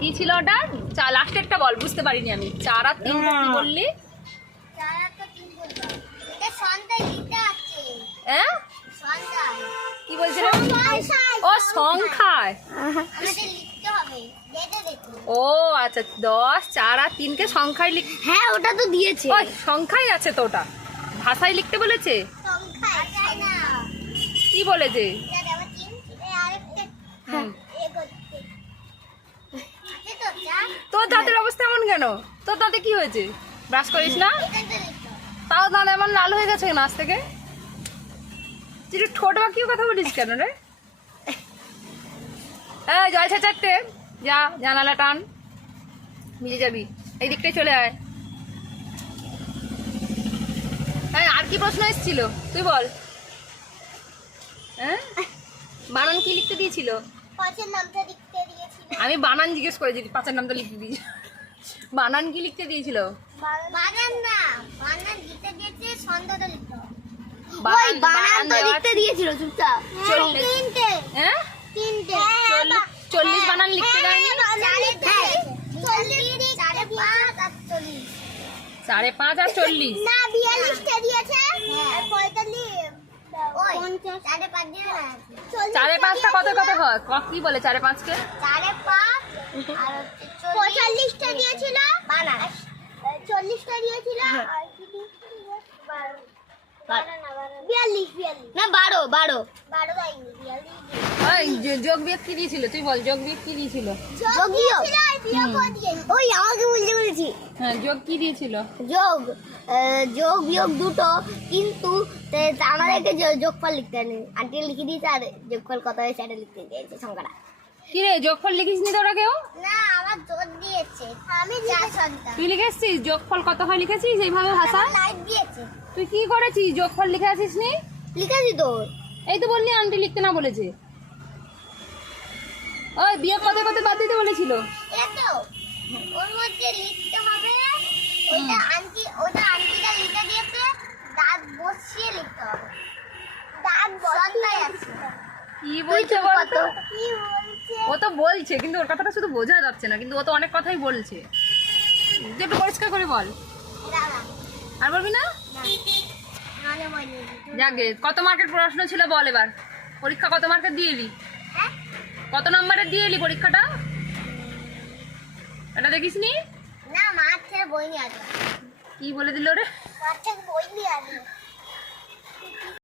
কি ছিল ওটা? লাস্টে একটা বল, বুঝতে পারিনি আমি। 4 আর 3 কি বললি? 4 আর 3 বলবো। এটা সংখ্যায় লিখতে আছে। হ্যাঁ সংখ্যায়। কি বলছিস? ও সংখ্যায় আমাদের লিখতে হবে। দেখো। ও আচ্ছা, 10, 4 আর 3 কে সংখ্যায় লিখ। হ্যাঁ ওটা তো দিয়েছে। ওই সংখ্যায় আছে তো, ওটা ভাষায় লিখতে বলেছে। সংখ্যায় তাই না? কি বলেছে? এটা দেখো 3 এই আরেকটা এগোতে। আছে তো যা। তোর দাঁতের অবস্থা এমন কেন? তোর দাঁতে কি হয়েছে? ব্রাশ করিস না? এখানটা লিখতে হবে। তাও দাঁত এমন লাল হয়ে গেছে কেন আজ থেকে? তুই একটু ঠোঁট বাঁকিয়ে কথা বলিস কেন রে? জল ছাড়তে যা, জানালা টান, ভিজে যাবি। এই দিকটাই চলে আয়। হ্যাঁ, আর কি প্রশ্ন এসেছিল তুই বল। হ্যাঁ, বানান কি লিখতে দিয়েছিল? পাঁচের নামটা লিখতে দিয়েছিল। আমি বানান জিজ্ঞেস করেছি, 5-এর নামটা লিখতে দিয়েছিল। বানান কি লিখতে দিয়েছিল? বানান না, বানান লিখতে দিয়েছে, ছন্দটা লিখতে হবে। বানান তো লিখতে দিয়েছিল চুপচাপ। 3টে। হ্যাঁ, 3টে। 40 বানান লিখতে দেয়নি? 5.5 আর 40 না 42টে দিয়েছে। 45 5.5 দিয়ে না। 4.5টা কত কত হয়? কি বলে 4.5 কে? 4.5 আর 45টা দিয়েছিল বানান। 40টা দিয়েছিল আর কি দিয়েছিল? 42 না 12 দাইনি 42 যোগ বিয়োগ কি দিয়েছিল? তুই বল, যোগ বিয়োগ কি দিয়েছিল? যোগ দিয়েছিল আর বিয়োগও দিয়েছিল। ওই আমাকে বলতে বলেছি। হ্যাঁ, যোগ কি দিয়েছিল? যোগ বিয়োগ দুটো, কিন্তু আমাদেরকে যোগফল লিখতে নেই। আন্টি লিখে দিয়েছে আর যোগফল কত হয়েছে এটা লিখতে দিয়েছে সংখ্যাটা। কি রে, যোগফল লিখিস নি তোরা কেউ? না আমার যোগ দিয়েছে, আমি লিখেছি। তুই লিখেছিস যোগফল কত হয়? লিখেছিস এইভাবে ভাষা? লাইট দিয়েছে। তুই কি করেছিস? যোগফল লিখে আসিস নি? লিখেছি তো। এই তো বললি আন্টি লিখতে না বলেছে। ওই বিয়োগ কত কত বাদ দিতে বলেছিল। এতো ওর মধ্যে লিখতে হবে। ওটা আন্টিটা লিখে দিয়েছে, দাঁত বসিয়ে লিখতে হবে। দাঁত বসাই আছে। কি বলছে বলতো? কি বলছে? ও তো বলছে, কিন্তু ওর কথাটা শুধু বোঝা যাচ্ছে না, কিন্তু ও তো অনেক কথাই বলছে। তুই একটু পরিষ্কার করে বল। দাঁড়া আর বলবি না? নালে বলি। যাকে কত মার্কের প্রশ্ন ছিল বল এবার। পরীক্ষা কত মার্কের দিয়ে এলি? হ্যাঁ কত নম্বরের দিয়ে এলি পরীক্ষাটা? এটা দেখিস নি? না মাঠ থেকে বই নিয়ে আসবে। কি বলে দিল রে? মাঠ থেকে বই নিয়ে আসবে।